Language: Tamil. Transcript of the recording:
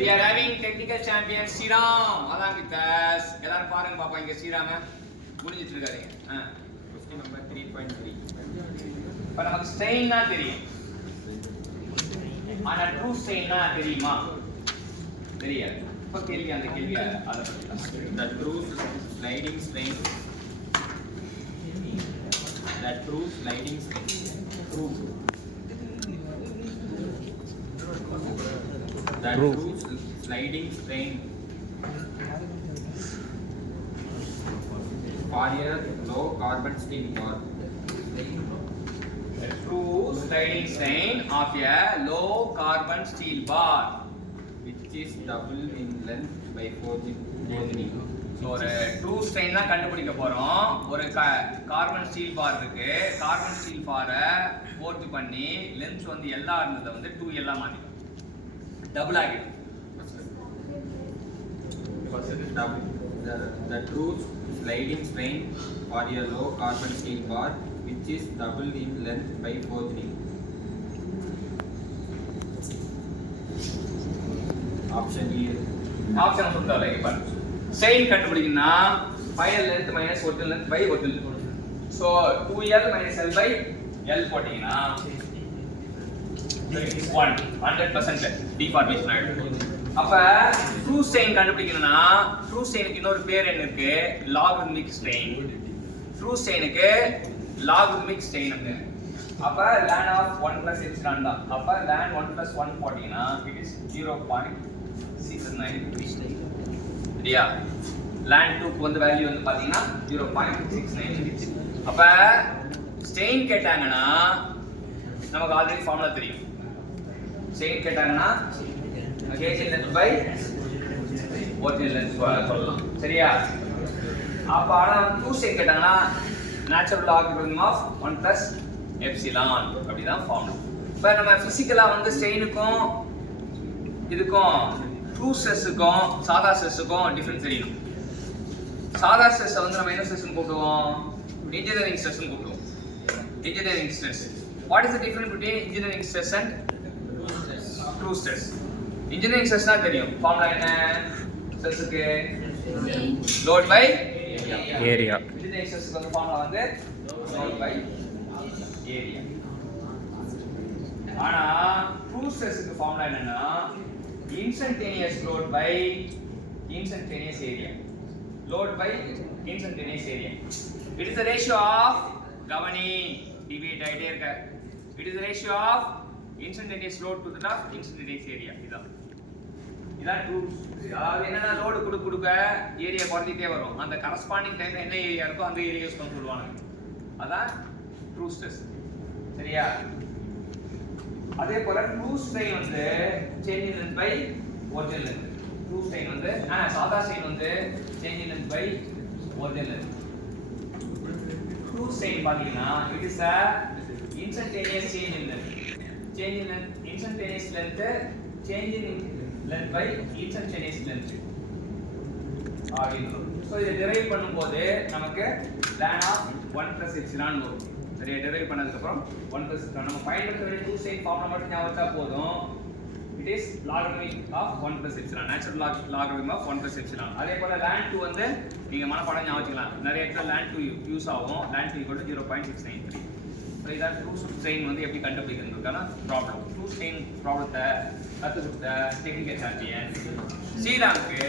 We are having technical champion Sriram. அதான் கிட்டாஸ். எல்லாரும் பாருங்க பாப்பா இங்க ஸ்ரீராம முடிஞ்சிட்டு இருக்காருங்க. Question number 3.3. இப்ப நமக்கு ஸ்ட்ரெயின்னா தெரியும். ஆனா ட்ரூ ஸ்ட்ரெயின்னா தெரியுமா? தெரியாது. இப்ப கேள்வி அந்த கேள்வி அத பத்தி தான். The true sliding strain. The true sliding strain. True. The true sliding strain for a low carbon steel bar. The true sliding strain of a low carbon steel bar, Which is double in length by 4 so ஒரு ட்ரூ ஸ்ட்ரெயின் தான் கண்டுபிடிக்க போறோம். ஒரு கார்பன் ஸ்டீல் பார் இருக்கு. கார்பன் ஸ்டீல் பாரை ஃபோர்த் பண்ணி லென்த் வந்து எல்லா இருந்ததை வந்து 2 எல்லாம் மாத்திடும். டபுள் ஆகிடும். The true sliding strain for a low carbon steel bar which is double in length by 4 option E. Option கொடுத்தால இப்ப ஸ்ட்ரெயின் கண்டுபிடிக்கணும்னா final length minus original length by original length. So 2L minus L by L போட்டீங்கன்னா 100% டிஃபார்மேஷன் ஆயிடும். அப்ப ட்ரூ ஸ்ட்ரெயின் கண்டுபிடிக்கணும்னா ட்ரூ ஸ்ட்ரெயினுக்கு இன்னொரு பேர் என்ன இருக்கு? Logarithmic strain. ட்ரூ ஸ்ட்ரெயினுக்கு லாகரித்மிக் ஸ்ட்ரெயின் இருக்கு. அப்ப ln of 1 plus epsilon தான். அப்ப ln 1 plus 1 போட்டீங்கன்னா it is 0.693. சரியா? ln 2 க்கு வந்து வேல்யூ வந்து பாத்தீங்கன்னா 0.693. அப்ப ஸ்ட்ரெயின் கேட்டாங்கன்னா நமக்கு ஆல்ரெடி ஃபார்முலா தெரியும். ஸ்ட்ரெயின் கேட்டாங்கன்னா kg length by original length சொல்லலாம். சரியா? அப்ப ஆனா ட்ரூ ஸ்ட்ரெயின் கேட்டாங்கன்னா நேச்சுரல் லாகரித்ம் ஆஃப் 1 plus எப்சிலான் அப்படிதான் ஃபார்முலா. இப்போ நம்ம பிசிக்கலா வந்து ஸ்ட்ரெயினுக்கும் இதுக்கும் ட்ரூ ஸ்ட்ரெஸ்ஸுக்கும் சாதா ஸ்ட்ரெஸ்ஸுக்கும் டிஃபரன்ஸ் தெரியணும். சாதா ஸ்ட்ரெஸ் வந்து நம்ம என்ன ஸ்ட்ரெஸ்னு கூப்பிடுவோம்? இன்ஜினியரிங் ஸ்ட்ரெஸ்னு கூப்பிடுவோம். Engineering stress. What is the difference between engineering stress and true stress? Engineering ஸ்ட்ரெஸ்னா தெரியும். ஃபார்முலா என்ன? ஸ்ட்ரெஸ்க்கு லோட் பை ஏரியா. இன்ஜினியரிங் ஸ்ட்ரெஸ்க்கு வந்து ஃபார்முலா வந்து லோட் பை ஏரியா. ஆனா ட்ரூ ஸ்ட்ரெஸ்க்கு ஃபார்முலா என்னன்னா instantaneous load by instantaneous area. Load by instantaneous area. It is the ratio of கவனி டிவைட் ஆயிட்டே இருக்க. It is the ratio of instantaneous load to the instantaneous area. இதான் ட்ரூ. அதாவது என்னன்னா லோடு கொடுக்க ஏரியா குறைஞ்சிட்டே வரும். அந்த கரஸ்பாண்டிங் டைம்ல என்ன ஏரியா இருக்கோ அந்த ஏரியா யூஸ் பண்ண சொல்லுவாங்க. அதான் ட்ரூ ஸ்ட்ரெஸ். சரியா? அதே போல ட்ரூ ஸ்ட்ரெயின் வந்து change in length by original length. True strain வந்து சாதா ஸ்ட்ரெயின் வந்து change in length by original length. True strain பாத்தீங்கன்னா it is a instantaneous change in length. Change in length, instantaneous length, change in length by instantaneous length. அப்படிங்கிறோம். ஸோ இதை டெரைவ் பண்ணும்போது நமக்கு ln of 1 plus epsilon வரும். சரியா? டெரைவ் பண்ணதுக்கப்புறம் 1 plus epsilon நம்ம பயன்படுத்த வேண்டிய ட்ரூ ஸ்ட்ரெயின் ஃபார்முலா மட்டும் ஞாபகம் வச்சா போதும். It is logarithm of 1 plus epsilon. Natural logarithm of 1 plus epsilon. அதே போல ln 2 வந்து நீங்க மனப்பாடம் ஞாபகம் வச்சுக்கலாம். நிறைய இடத்துல ln 2 யூஸ் ஆகும். ln 2 = 0.693. ஸோ இதான் ட்ரூ ஸ்ட்ரெயின் வந்து எப்படி கண்டுபிடிக்கிறதுக்கான ப்ராப்ளம். ட்ரூ ஸ்ட்ரெயின் ப்ராப்ளத்தை கற்றுக் கொடுத்த டெக்னிக்கல் சாம்பியன் ஸ்ரீராமுக்கு